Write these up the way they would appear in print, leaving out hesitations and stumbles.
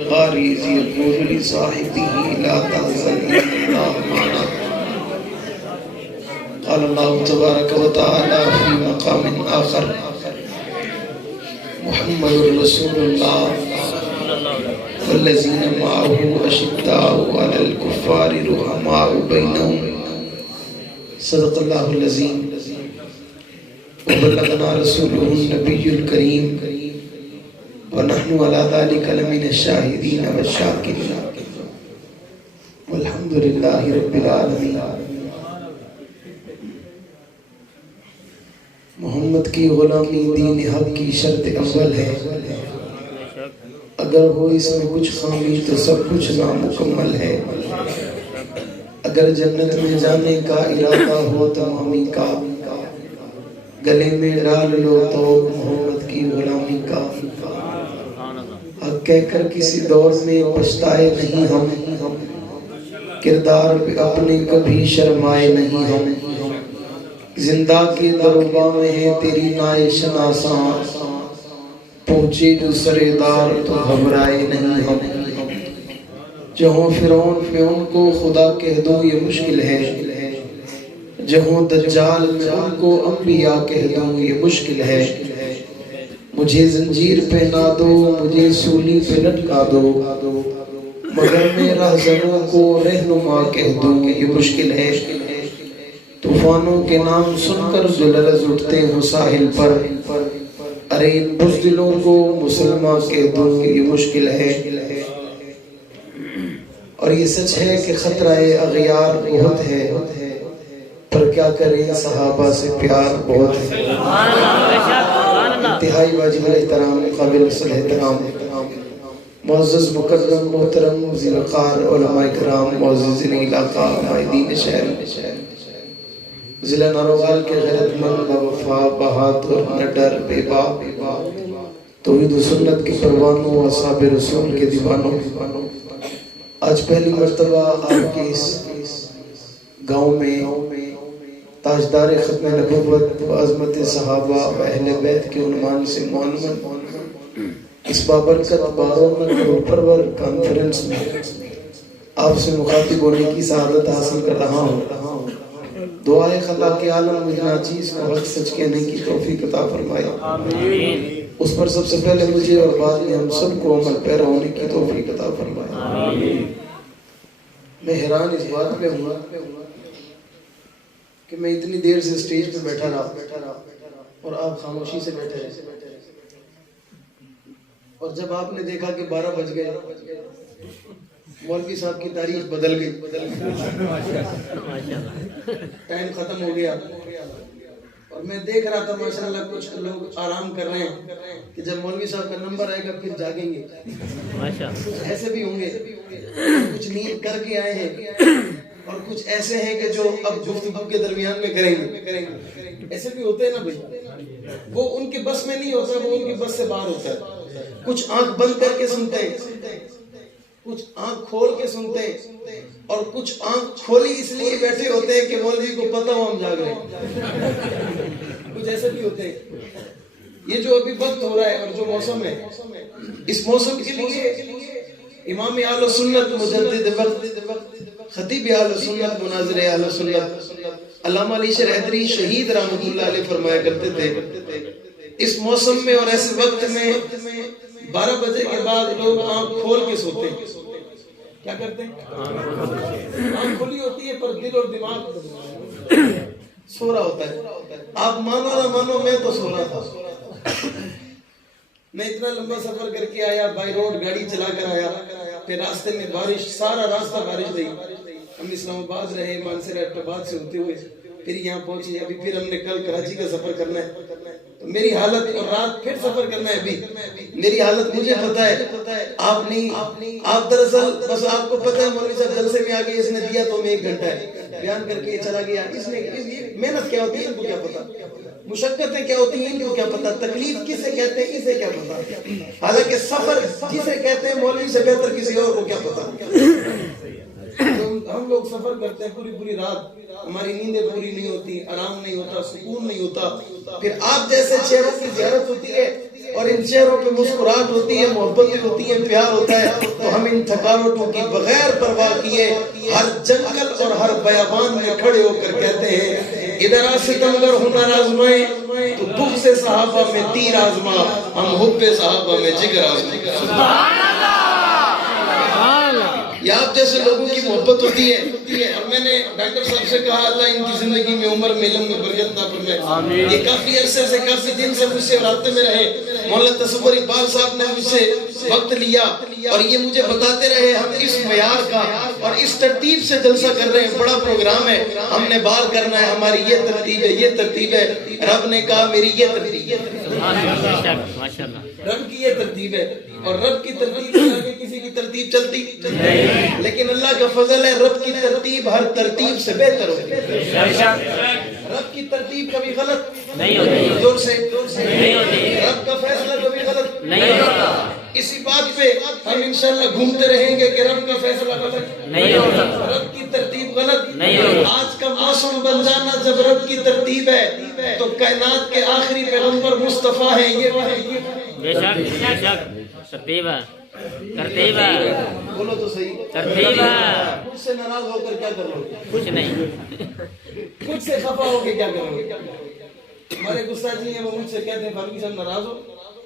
الغارز يقول لصاحبه لا تحزن إن الله معنا. قال الله تبارك وتعالى في مقام آخر محمد رسول الله والذين معه أشداء على الكفار رحماء بينهم. صدق الله العظيم وبلغنا رسوله النبي الكريم ونحن على ذلك لمن الشاهدين والشاكرين والحمد لله رب العالمين. محمد کی غلامی دین حق کی شرط اول ہے. اگر ہو اس میں کچھ خامی تو سب کچھ نامکمل ہے. اگر جنت میں جانے کا ارادہ ہو تمامی کا گلے میں ڈال لو تو محمد کی غلامی کا. حق کہہ کر کسی دور میں پچھتائے نہیں ہم, کردار پہ اپنے کبھی شرمائے نہیں ہم. زندہ کے درباں میں ہے تیری نائے شناساں, پہنچے جو سردار تو گھبرائے نہیں ہم. جہاں فرعون کو خدا کہہ دو یہ مشکل ہے, جہاں دجال ان کو انبیاء کہہ دو یہ مشکل ہے. مجھے زنجیر پہنا دو, مجھے سولی پہ لٹکا دو, مگر میں راہزنوں کو رہنما کہہ دوں یہ مشکل ہے. طوفانوں کے نام سن کر جو لرز اٹھتے ہوں ساحل پر, ارے ان بزدلوں کو مسلمان کہہ دوں یہ مشکل ہے. اور یہ سچ ہے کہ خطرہ اغیار بہت ہے, پر کیا کریں صحابہ سے پیار بہت ہے. انتہائی واجب الاحترام قابل اصل احترام معزز مکرم محترم ذی وقار علماء کرام معززین علاقہ قائدین شہر ضلع ناروال کے غیرت مند باوفا بہادر نڈر بے باک توحید و سنت کے پروانوں اصحاب رسول کے دیوانوں, آج پہلی مرتبہ آپ کے اس گاؤں میں تاجدار ختم نبوت و عظمت صحابہ و اہل بیت کے عنوان سے معلوم اس بابرکت بارون پرور کانفرنس میں آپ سے مخاطب ہونے کی سعادت حاصل کر رہا ہوں. دعائے خدا کے عالم مجھے ناچیز کو حق سچ کہنے کی توفیق عطا فرمائے. اس پر سب سے پہلے مجھے اور بعد میں ہم سب کو عمل پیرا ہونے کی توفیق عطا فرمائے. میں حیران اس بات پہ ہوں کہ میں اتنی دیر سے سٹیج پہ بیٹھا رہا اور آپ خاموشی سے بیٹھے رہے, اور جب آپ نے دیکھا کہ 12 بج گئے مولوی صاحب کی تاریخ بدل گئی, ٹائم ختم ہو گیا, اور میں دیکھ رہا تھا ماشاءاللہ کچھ لوگ آرام کر رہے ہیں کہ جب مولوی صاحب کا نمبر آئے گا پھر جاگیں گے. کچھ ایسے بھی ہوں گے کچھ نیند کر کے آئے ہیں, اور کچھ ایسے ہیں کہ جو اب گفتگو کے درمیان میں کریں گے. ایسے بھی ہوتے ہیں نا بھائی, وہ ان کے بس میں نہیں ہوتا, وہ ان کی بس سے باہر ہوتا ہے. کچھ آنکھ بند کر کے سنتے ہیں, کچھ آنکھ کھول کے سنتے ہیں, اور کچھ آنکھ کھولی اس لیے بیٹھے ہوتے ہیں کہ مولوی کو پتہ ہو ہم جاگ رہے ہیں. کچھ ایسے بھی ہوتے ہیں. یہ جو ابھی وقت ہو رہا ہے اور جو موسم ہے, اس موسم کے لیے امام اہل سنت مجدد وقت خطیب اہل سنت مناظر اہل سنت علامہ علی شیر حیدری شہید رحمۃ اللہ علیہ فرمایا کرتے تھے, اس موسم میں اور ایسے وقت میں 12 بجے کے بعد لوگ آنکھ کھول کے سوتے ہیں. کیا کرتے ہیں؟ آنکھ کھلی ہوتی ہے پر دل اور دماغ سو رہا ہوتا ہے. آپ مانو نہ مانو میں تو سو رہا تھا. میں اتنا لمبا سفر کر کے آیا, بائی روڈ گاڑی چلا کر آیا, پھر راستے میں بارش, سارا راستہ بارش رہی. ہم اسلام آباد رہے, مانسہرہ آباد سے ہوتے ہوئے پھر یہاں پہنچے. ابھی پھر ہم نے کل کراچی کا سفر کرنا ہے, تو میری حالت, اور رات پھر سفر کرنا ہے. ابھی میری حالت مجھے پتا ہے, آپ نہیں. آپ دراصل بس آپ کو پتا ہے مولوی صاحب جلسے میں آگے اس نے دیا تو میں 1 گھنٹہ ہے بیان کر کے چلا گیا. اس نے محنت کیا ہوتی ہے ان کو کیا پتا, مشقتیں کیا ہوتی ہیں ان کو کیا پتا, تکلیف کسے کہتے ہیں اسے کیا پتا. حالانکہ سفر جسے کہتے ہیں مولوی سے بہتر کسی اور کو کیا پتا. ہم لوگ سفر کرتے ہیں پوری رات, ہماری نیندیں پوری نہیں ہوتی, آرام نہیں ہوتا, سکون نہیں ہوتا. پھر آپ جیسے چہروں کی زیارت ہوتی ہے اور ان چہروں پہ مسکراہٹ ہوتی ہے, محبتیں ہوتی ہیں, پیار ہوتا ہے, تو ہم ان تھکاوٹوں کی بغیر پرواہ کیے ہر جنگل اور ہر بیابان میں کھڑے ہو کر کہتے ہیں ادھر آ ستمگر ہنر آزمائے تو بغض صحابہ میں تیر آزما, ہم حب صحابہ میں جگر آزما. سبحان اللہ. یہ آپ جیسے لوگوں کی محبت ہوتی ہے. اور میں نے ڈاکٹر صاحب سے کہا اللہ ان کی زندگی میں عمر میں علم میں برکت عطا فرمائے. یہ کافی عرصے سے کافی دن سے مجھ سے رابطے میں رہے. مولانا تصور اقبال صاحب نے مجھ سے وقت لیا اور یہ مجھے بتاتے رہے ہم اس معیار کا اور اس ترتیب سے جلسہ کر رہے ہیں, بڑا پروگرام ہے, ہم نے بار کرنا ہے, ہماری یہ ترتیب ہے, یہ ترتیب ہے. رب نے کہا میری یہ ترتیب ہے, رب کی یہ ترتیب ہے, اور رب کی ترتیب سے آگے کسی کی ترتیب چلتی نہیں. لیکن اللہ کا فضل ہے رب کی ترتیب ہر ترتیب سے بہتر ہوتی ہے. رب کی ترتیب کبھی غلط نہیں ہوتی, زور سے نہیں ہوتی. رب کا فیصلہ کبھی غلط نہیں ہوتا. اسی بات پہ ہم انشاءاللہ گھومتے رہیں گے کہ رب کا فیصلہ غلط نہیں ہوتا, رب کی ترتیب غلط نہیں ہوتی. آج کا موسم بن جانا جب رب کی ترتیب ہے تو کائنات کے آخری پیغمبر مصطفیٰ ہیں. یہ بے شک بے شک ترتیب ہے, ترتیب ہے. بولو تو صحیح, ترتیب ہے. مجھ سے ناراض ہو کر کیا کرو گے؟ کچھ نہیں. مجھ سے خفا ہو کے کیا کرو گے؟ ہمارے استاد جی ہیں وہ مجھ سے کہتے ہیں فاروقی صاحب ناراض ہو.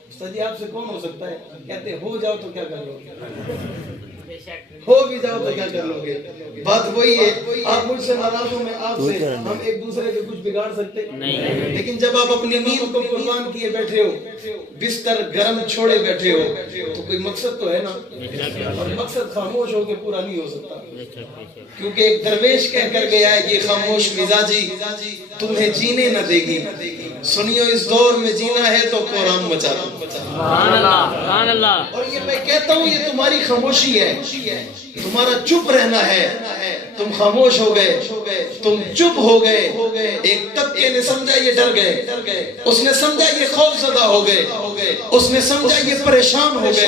استاد جی آپ سے کون ہو سکتا ہے؟ کہتے ہیں ہو جاؤ تو کیا کر لو گے؟ ہو بھی جاؤ تو کیا کر لو گے؟ بات وہی ہے. آپ مجھ سے ناراض ہو, میں آپ سے, ہم ایک دوسرے کے کچھ بگاڑ سکتے نہیں. لیکن جب آپ اپنی نیند کو قربان کیے بیٹھے ہو, بستر گرم چھوڑے بیٹھے ہو, تو کوئی مقصد تو ہے نا, اور مقصد خاموش ہو کے پورا نہیں ہو سکتا. کیونکہ ایک درویش کہہ کر گیا ہے یہ خاموش مزاجی تمہیں جینے نہ دے گی, سنیو اس دور میں جینا ہے تو قرآن مچا دو. سبحان اللہ. اور یہ میں کہتا ہوں یہ تمہاری خاموشی ہے, تمہارا چپ رہنا ہے. تم خاموش ہو گئے, تم چپ ہو گئے. ایک طبقے نے سمجھا یہ ڈر گئے, اس نے سمجھا یہ خوف زدہ ہو گئے, اس نے سمجھا یہ پریشان ہو گئے,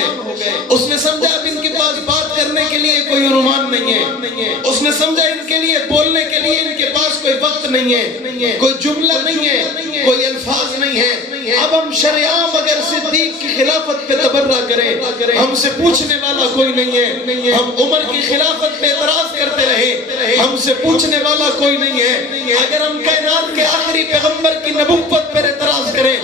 اس نے سمجھا اب ان کے پاس بات کرنے کے لیے کوئی عنوان نہیں ہے, اس نے سمجھا ان کے لیے بولنے کے لیے ان کے پاس کوئی وقت نہیں ہے, کوئی جملہ نہیں ہے, کوئی الفاظ نہیں ہے. اب ہم شریعام اگر صدیق کی خلافت پہ تبرہ کریں, ہم سے پوچھنے والا کوئی نہیں ہے. ہم عمر کی خلافت پہ اعتراض کرتے رہے, ہم سے پوچھنے والا کوئی نہیں ہے. اگر ہم کائنات کے آخری پیغمبر کی نبوت پر اعتراض کریں,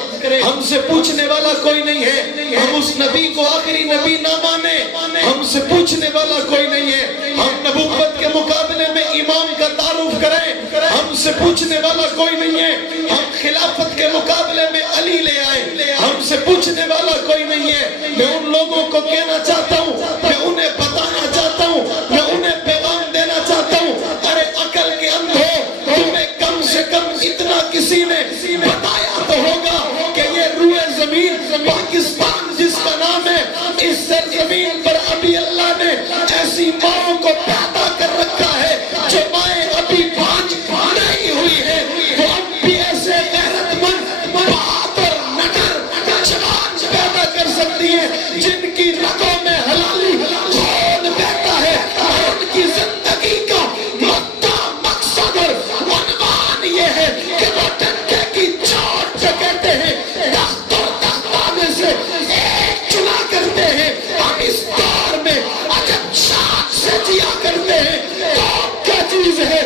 ہم سے پوچھنے والا کوئی نہیں ہے. ہم اس نبی کو آخری نبی نہ مانیں, ہم سے پوچھنے والا کوئی نہیں ہے. ہم نبوت کے مقابلے میں امام کا تعارف کریں, ہم سے پوچھنے والا کوئی نہیں ہے. ہم خلافت کے مقابلے میں علی لے آئے, ہم سے پوچھنے والا کوئی نہیں ہے. میں ان لوگوں کو کہنا چاہتا ہوں, میں انہیں بتانا چاہتا ہوں, میں انہیں پیغام دینا چاہتا ہوں, ارے عقل کے اندھو, تمہیں کم سے کم اتنا کسی نے بتایا تو ہوگا کہ یہ روئے زمین پاکستان جس کا نام ہے, اس سرزمین پر ابھی اللہ نے ایسی ماں کو پیدا کر رکھا ہے جو مائیں ابھی پانچ نہیں ہوئی ہے. وہ اب بھی ایسے غیرت مند بہادر نڈر جوان پیدا کر سکتی ہے جن کی رگوں میں حلالی خون بہتا ہے, اور ان کی زندگی کا مدہ مقصد اور عنوان یہ ہے کہ وہ ڈنڈے کی چوٹ پہ کہتے ہیں تخت اور تختانے سے ایک چنا کرتے ہیں. ہم اس دور میں عجب شان سے جیا کرتے ہیں. تو کیا چیز ہے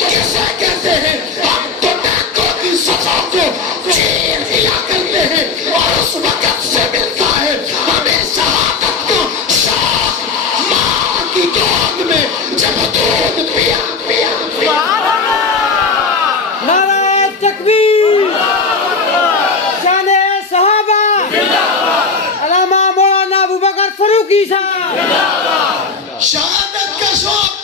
کسے کہتے ہیں؟ ہم تو ڈاکوں کی صفا کو چیر دیا کرتے ہیں, اور اس وقت سے ملتا ہے ہمیں شہادت کا شوق ماں کی گود میں جب دودھ پیا پیا پیا. نعرہ تکبیر, شان صحابہ, علامہ مولانا ابوبکر فاروقی صاحب. شہادت کا شوق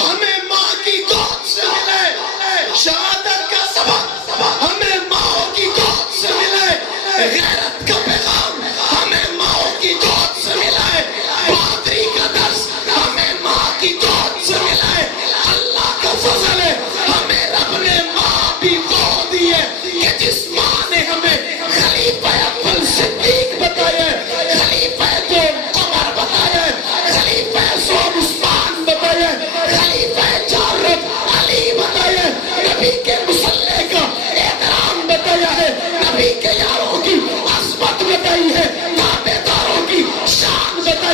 ہمیں ماں کی گود سے ملے, شہادت کا سبق ہمیں ماں کی گود سے ملے, غیرت کا پیغام ہمیں ماں کی گود سے ملے, بہادری کا درس ہمیں ماں کی گود سے ملے. اللہ کا فضل ہے ہمیں رب نے ماں بھی گود دی ہے کہ جس ماں نے ہمیں خلیفہ اول صدیق بتایا, خلیفہ دو عمر بتایا, خلیفہ سوم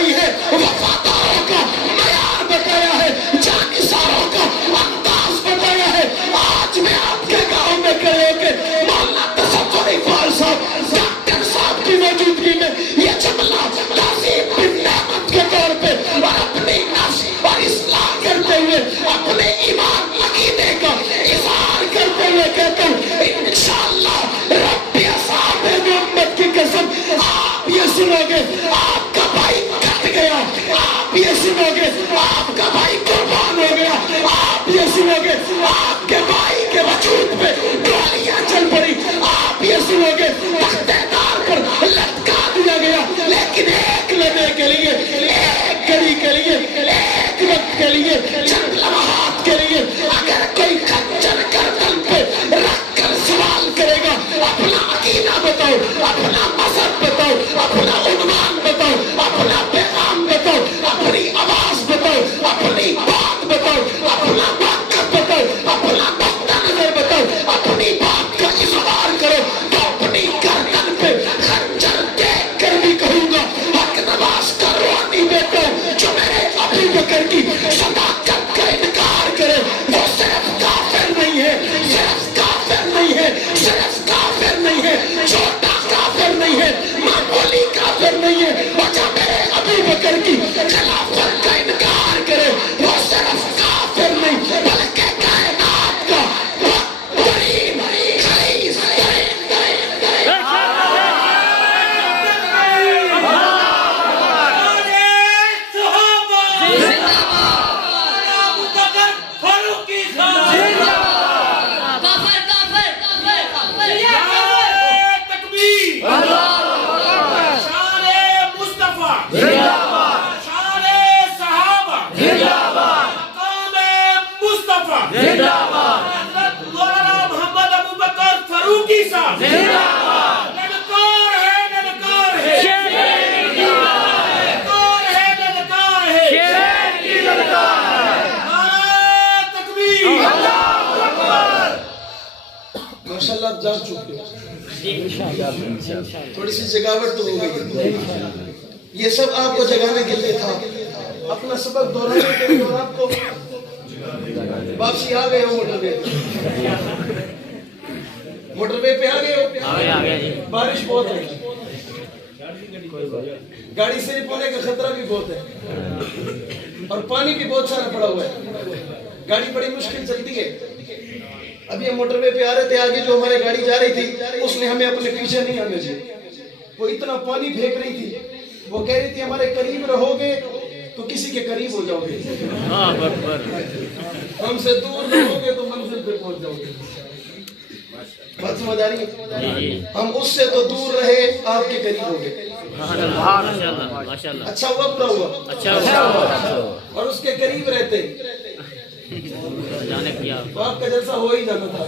بتائی ہے, وفاداروں کا معیار بتایا ہے, جانثاروں کا انداز بتایا ہے. آج میں آپ کے گاؤں میں کھڑے ہو کے مولانا تصور اقبال صاحب, ڈاکٹر صاحب کی موجودگی میں یہ جملہ تعظیم بن نعمت کے طور پہ اور اپنی نفس اور اصلاح کرتے ہوئے اپنے ایمان عقیدے کا اظہار کرتے ہوئے کہتا ہوں, انشاءاللہ رب اصحاب محمد کی قسم آپ یہ سنو گے آپ کا بھائی کٹ گیا, آپ یہ سنو گے آپ کا بھائی قربان ہو گیا, آپ یہ سنو گے آپ کے بھائی کے وجود پہ گولیاں چل پڑی, آپ یہ سنو گے تختہ دار پر لٹکا دیا گیا. لیکن ایک لمحے کے لیے, ایک گھڑی کے لیے, ایک وقت کے لیے, چند لمحات کے لیے اگر کوئی خنجر گردن پہ رکھ کر سوال کرے گا, اپنا عقیدہ بتاؤ, اپنا مذہب بتاؤ, اپنا عنوان بتاؤ, اپنا پیغام بتاؤ, اپنی آواز بتاؤ, اپنی بات بتاؤ, اپنا مقصد بتاؤ, اپنا نقطہ نظر بتاؤ, اپنی بات کا اظہار کرو, تو اپنی گردن پہ خنجر دیکھ کر بھی کہوں گا حق نواز کا روحانی بیٹا جو میرے ابو بکر کی صداقت کا انکار کرے وہ صرف کافر نہیں ہے, صرف کافر نہیں ہے, صرف کافر نہیں ہے, چھوٹا کافر نہیں ہے, معمولی کافر نہیں ہے. اور جب میرے ابو بکر کی خلافت کا انکار کرے وہ صرف کافر نہیں بلکہ کائنات کا بدترین خلیص ماشاءاللہ آپ جان چکے ہو, تھوڑی سی جگاوٹ تو ہو گئی. یہ سب آپ کو جگانے کے لیے تھا, اپنا سبق دہرانے کے لیے. اور آپ کو واپسی آ گئے ہو موٹر وے پہ آ گئے ہو, بارش بہت ہے, گاڑی سلپ ہونے کا خطرہ بھی بہت ہے, اور پانی بھی بہت سارا پڑا ہوا ہے, گاڑی بڑی مشکل چلتی ہے. ابھی ہم موٹر وے پہ آ رہے تھے, آگے جو ہماری گاڑی جا رہی تھی اس نے ہمیں اپنے پیچھے نہیں آنے دیا, وہ اتنا پانی پھینک رہی تھی, وہ کہہ رہی تھی ہمارے قریب رہو گے تو کسی کے قریب ہو جاؤ گے, ہم سے دور رہو گے تو منزل پہ پہنچ جاؤ گے. بات سمجھ آ رہی ہے؟ ہم اس سے تو دور رہے, آپ کے قریب ہو گئے. اچھا ہوا برا ہوا, اور اس کے قریب رہتے تو آپ کا جلسہ ہو ہی جاتا تھا.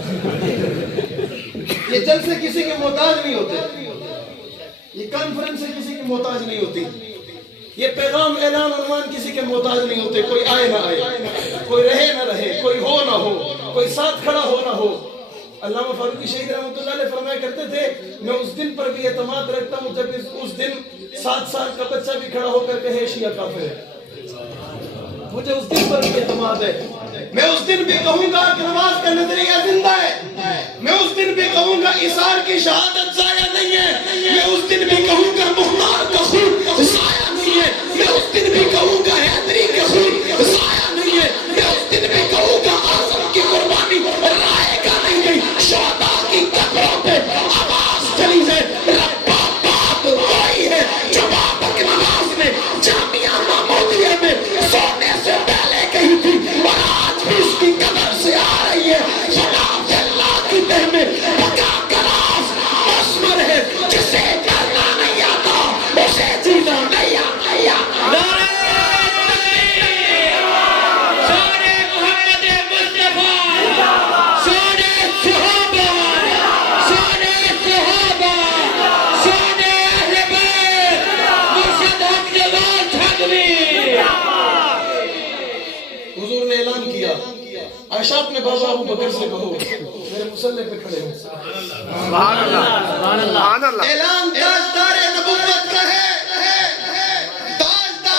یہ جلسے کسی کے محتاج نہیں ہوتے, یہ کانفرنس کسی کے محتاج نہیں ہوتی, یہ پیغام اعلان عنوان کسی کے محتاج نہیں ہوتے. کوئی آئے نہ آئے, کوئی رہے نہ رہے, کوئی ہو نہ ہو, کوئی ساتھ کھڑا ہو نہ ہو. علامہ فاروقی شہید رحمۃ اللہ علیہ فرمایا کرتے تھے, میں اس دن پر بھی اعتماد رکھتا ہوں جب اس دن 7 سال کا بچہ بھی کھڑا ہو کر کہے شیعہ کافر ہے. مجھے اس دن پر بھی اعتماد ہے. میں اس دن بھی کہوں گا کہ نماز کا نظریہ زندہ ہے, میں اس دن بھی کہوں گا اثار کی شہادت ضائع نہیں ہے, میں اس دن بھی کہوں گا مختار کا خون ضائع نہیں ہے, میں اس دن بھی کہوں گا حیدری کا خون ضائع نہیں ہے, میں اس دن بھی کہوں گا اعظم کی قربانی رائے گا نہیں گئی. شہداء کی قبروں پہ آواز چلی ہے, ربا بات وہی ہے جو بابک نواز نے جامعہ محمودیہ میں سونے سے پہلے کہی تھی, اور آج بھی اس کی قدر سے آ رہی ہے. خلاف اللہ کی دہ میں پکا کراس مسمر ہے, جسے کرنا نہیں آتا اسے جینا نہیں آتا. عائشہ اپنے بابا ابو بکر سے کہو میرے مصلی پہ کھڑے ہو. سبحان اللہ. اعلان تاجدار نبوت کا ہے, تاجدار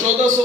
1400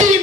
3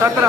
17।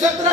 17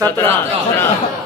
17।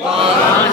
5।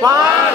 5।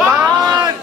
5।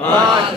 5।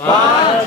5।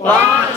5।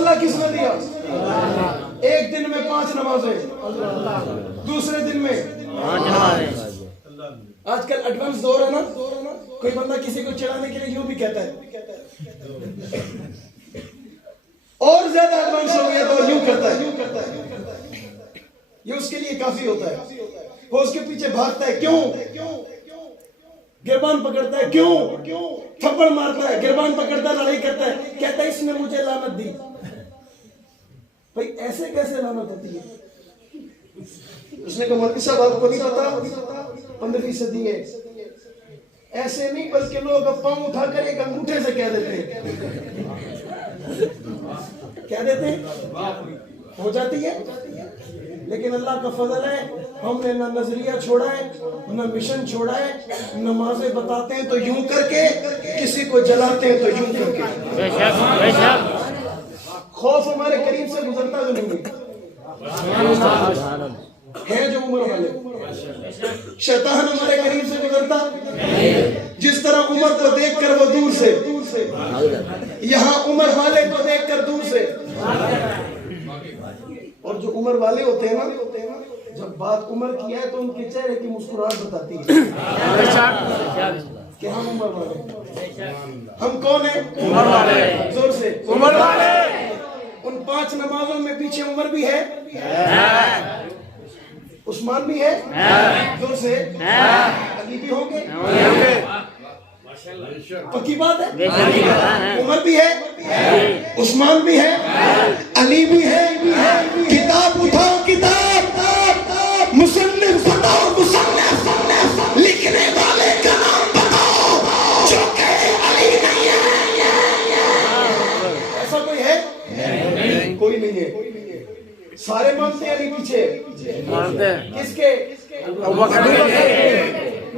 مسلح کس نے دیا؟ ایک دن میں 5 نمازیں، دوسرے دن میں 5 نمازیں۔ آج کل ایڈوانس دور ہے نا، کوئی بندہ کسی کو چڑھانے کے لیے یوں بھی کہتا ہے، اور زیادہ ایڈوانس ہو گیا تو یوں کرتا ہے، یہ اس کے لیے کافی ہوتا ہے۔ وہ اس کے پیچھے بھاگتا ہے، کیوں؟ گربان پکڑتا ہے، کیوں؟ تھپڑ مارتا ہے، گربان پکڑتا ہے، لڑائی کرتا ہے، کہتا ہے اس نے مجھے لعنت دی۔ بھئی ایسے کیسے لعنت ہوتی ہے؟ اس نے کہا مولوی صاحب آپ کو نہیں پتا 15ویں صدی ہے، ایسے نہیں بلکہ لوگ اب پاؤں اٹھا کر ایک انگوٹھے سے کہہ دیتے ہیں، کہہ دیتے ہیں، ہو جاتی ہے۔ لیکن اللہ کا فضل ہے، ہم نے نہ نظریہ چھوڑا ہے نہ مشن چھوڑا ہے، نمازیں بتاتے ہیں تو یوں کر کے، کسی کو جلاتے ہیں تو یوں کر کے۔ بے شک بے شک۔ خوف ہمارے قریب سے گزرتا جو نہیں ہے جو عمر والے، شیطان ہمارے قریب سے گزرتا جس طرح عمر کو دیکھ کر وہ دور سے، یہاں عمر والے کو دیکھ کر دور سے۔ اور جو عمر والے ہوتے ہیں نا، جب بات عمر کی ہے تو ان کے چہرے کی مسکراہٹ بتاتی ہے کہ ہم عمر والے، ہم کون ہیں؟ عمر والے، زور سے عمر والے۔ ان 5 نمازوں میں پیچھے عمر بھی ہے، عثمان بھی ہے، زور سے علی بھی ہوں گے، پکی بات ہے، عمر بھی ہے، عثمان بھی ہے، علی بھی ہے۔ کتاب اٹھاؤ، کتاب، مصنف بتاؤ، مصنف لکھنے والے کا نام بتاؤ جو کہے علی نہیں ہے۔ ایسا کوئی ہے؟ کوئی نہیں ہے، سارے مانتے ہیں علی پیچھے، کس کے؟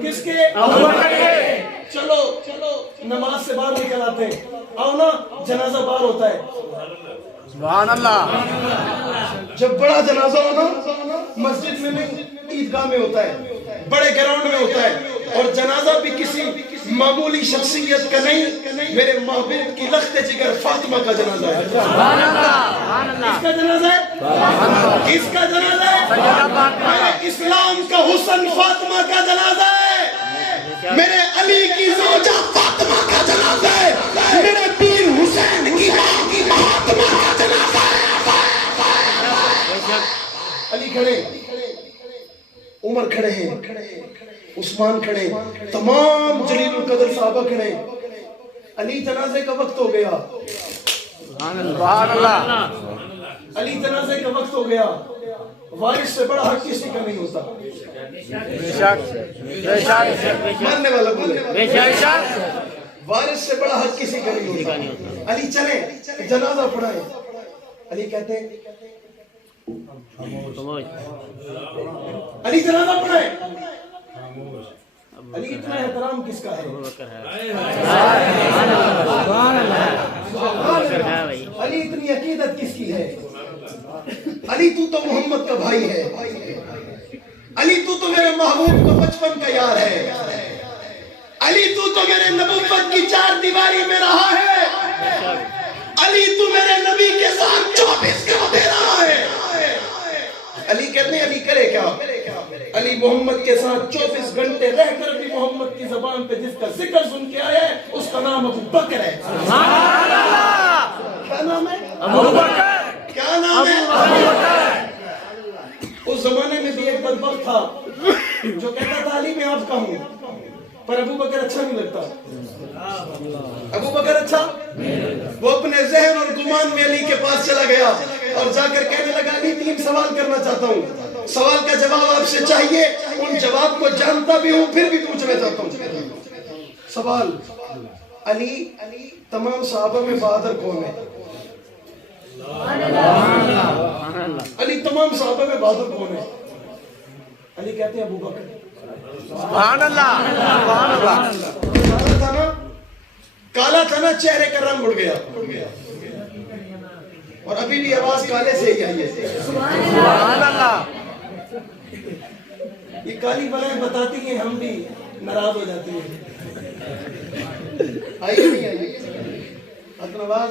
کس کے؟ چلو نماز سے باہر نکل آتے ہیں، آؤ نا جنازہ باہر ہوتا ہے، سبحان اللہ۔ جب بڑا جنازہ ہو نا مسجد میں نہیں عیدگاہ میں ہوتا ہے، بڑے گراؤنڈ میں ہوتا ہے، اور جنازہ بھی کسی معمولی شخصیت کا نہیں، میرے محبوب کی لخت جگر فاطمہ کا جنازہ ہے۔ سبحان اللہ۔ کس کا جنازہ ہے؟ کس کا جنازہ ہے؟ میرے اسلام کا حسن فاطمہ کا جنازہ ہے، میرے علی کی زوجہ فاطمہ کا جنازہ ہے، میرے پیر حسین کی ماں کی فاطمہ کا جنازہ ہے۔ علی کھڑے، عمر کھڑے ہیں، عثمان کھڑے، تمام جلیل القدر صحابہ کھڑے۔ علی جنازے کا وقت ہو گیا، سبحان اللہ۔ علی جنازے کا وقت ہو گیا، وارث سے بڑا حق کسی کا نہیں ہوتا۔ بے شک بے شک ماننے والا بولے، بے شک۔ وارث سے بڑا حق کسی کا نہیں ہوتا۔ علی چلے جنازہ پڑھائیں، علی کہتے ہیں علی جنازہ پڑھائیں۔ علی اتنا احترام کس کا ہے؟ علی اتنی عقیدت کس کی ہے؟ علی تو محمد کا بھائی ہے، علی تو میرے محبوب کا بچپن کا یار ہے، علی تو میرے نبوت کی 4 دیواری میں رہا ہے، علی تو میرے نبی کے ساتھ 24 گھنٹے رہا ہے۔ علی کہتے ہیں علی کرے کیا؟ علی محمد کے ساتھ 24 گھنٹے رہ کر بھی محمد کی زبان پہ جس کا ذکر سن کے آیا ہے اس کا نام ابو بکر ہے۔ سبحان اللہ۔ کیا نام ہے؟ ابو بکر۔ کیا نام ہے؟ ابو بکر۔ اس زمانے میں بھی ایک بدبخت تھا جو کہتا تھا علی میں آپ کا ہوں، پر ابو بکر اچھا نہیں لگتا۔ ابو بکر اچھا، وہ اپنے ذہن اور گمان میں علی کے پاس چلا گیا اور جا کر کہنے لگا علی 3 سوال کرنا چاہتا ہوں، سوال کا جواب آپ سے چاہیے، ان جواب کو جانتا بھی ہوں پھر بھی پوچھنا چاہتا ہوں۔ سوال، علی تمام صحابہ میں بہادر کون ہے؟ علی تمام صحابہ میں بہادر کون ہے؟ علی کہتے ہیں ابو بکر۔ سبحان اللہ۔ سبحان اللہ۔ کالا تھا نا، چہرے کا رنگ اڑ گیا، اور ابھی بھی آواز کالے سے ہی آئی ہے۔ سبحان اللہ۔ یہ کالی بلائیں بتاتی ہیں، ہم بھی ناراض ہو جاتے ہیں۔ آئی نہیں آئی؟ حضرت نواز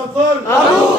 সফল আবু